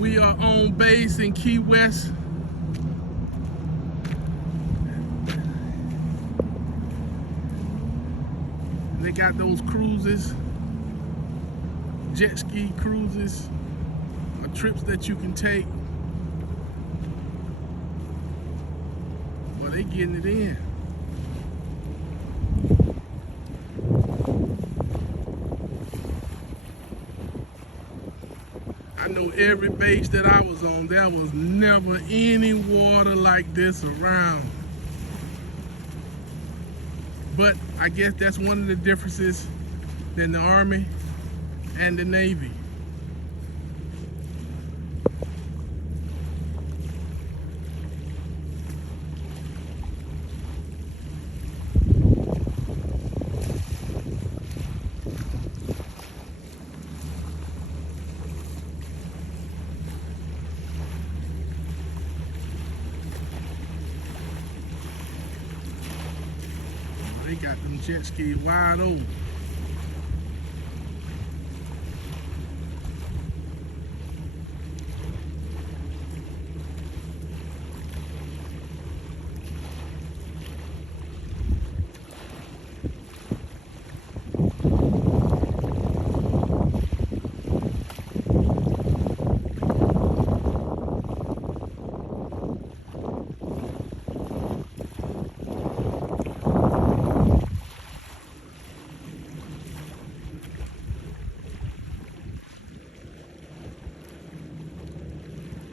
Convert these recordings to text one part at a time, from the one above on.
We are on base in Key West. They got those cruises, jet ski cruises, trips that you can take. Well, they getting it in. I know every base that I was on, there was never any water like this around. But I guess that's one of the differences than the Army and the Navy. They got them jet skis wide open.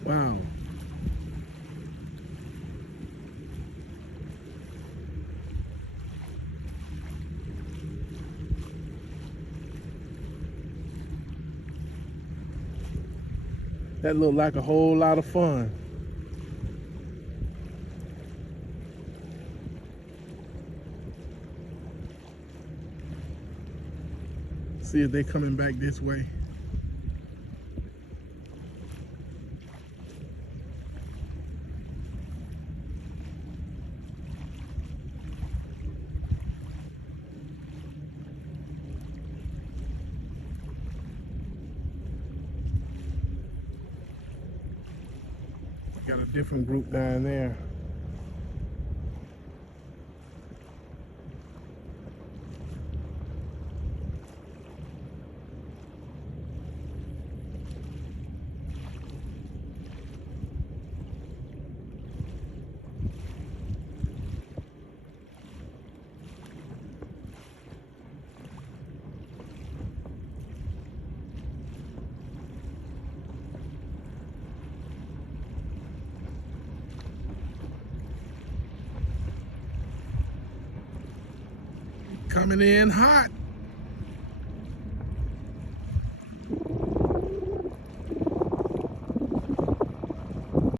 Wow. That looked like a whole lot of fun. See if they coming back this way. Got a different group down there. Coming in hot.